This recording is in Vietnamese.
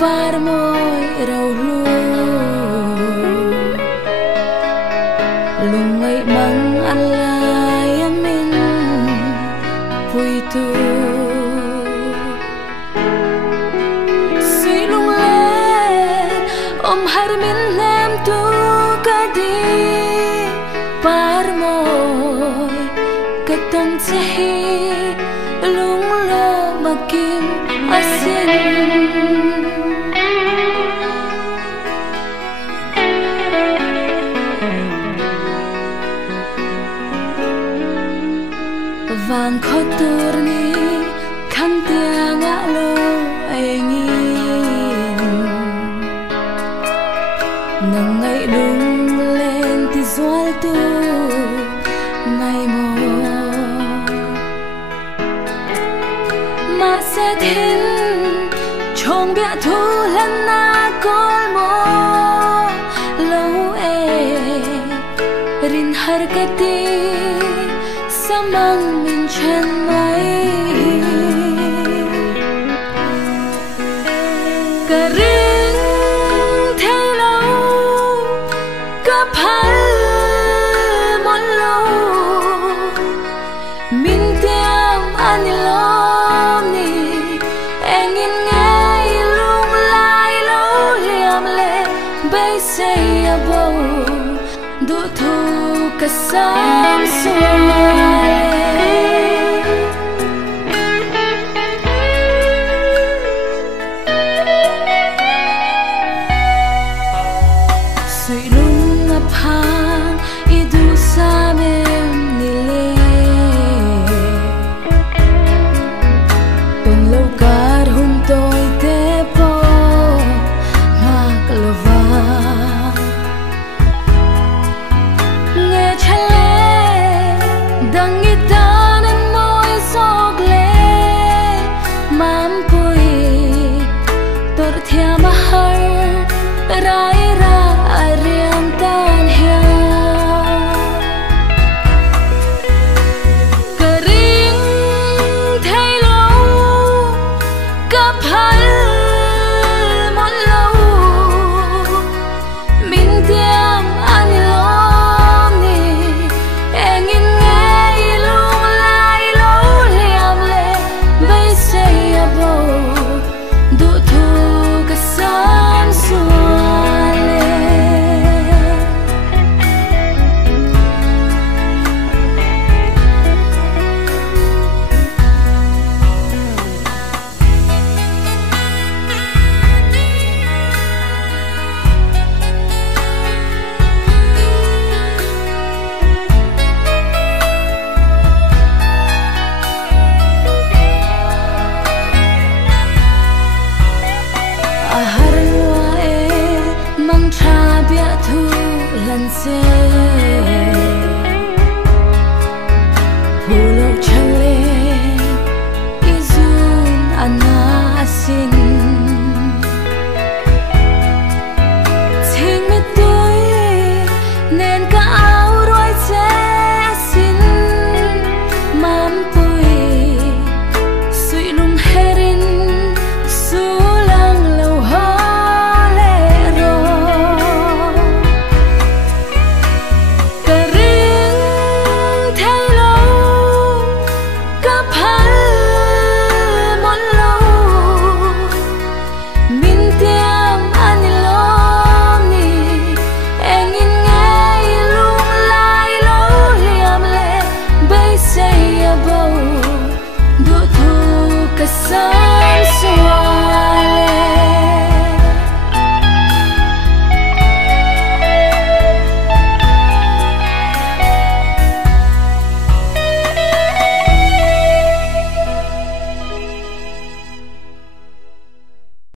par môi rau lu lung ngây măng ăn lai min vui tu suy lung lên om har min nem tu ka di par môi ka tang chahi lung lo makim asin vàng khó tur ni khăn tia ngã lô engin nang ngày lung lên thì zual tu ngày mò mà sẽ thiên chong bia thu lần na col mo lâu rin har kati samang min chen mai ka ring thay lâu ka phal mon lâu min tiam an lom ni engin ngai lung lai lo liam le bay say abo do thu ka sam suai sui lung ap hang idu sa mem ni le ton lo kar hum toy te po mak lova nghe chale dang itanan moy sogle mam pui tor thia mahar rai ra ariam tan hia karing thay lâu ka phal mon lâu min tiam an lom ni engin ngai lung lai lo liam le bay say abo do thu ka sam suai ahar lua mang cha bia thu lần xe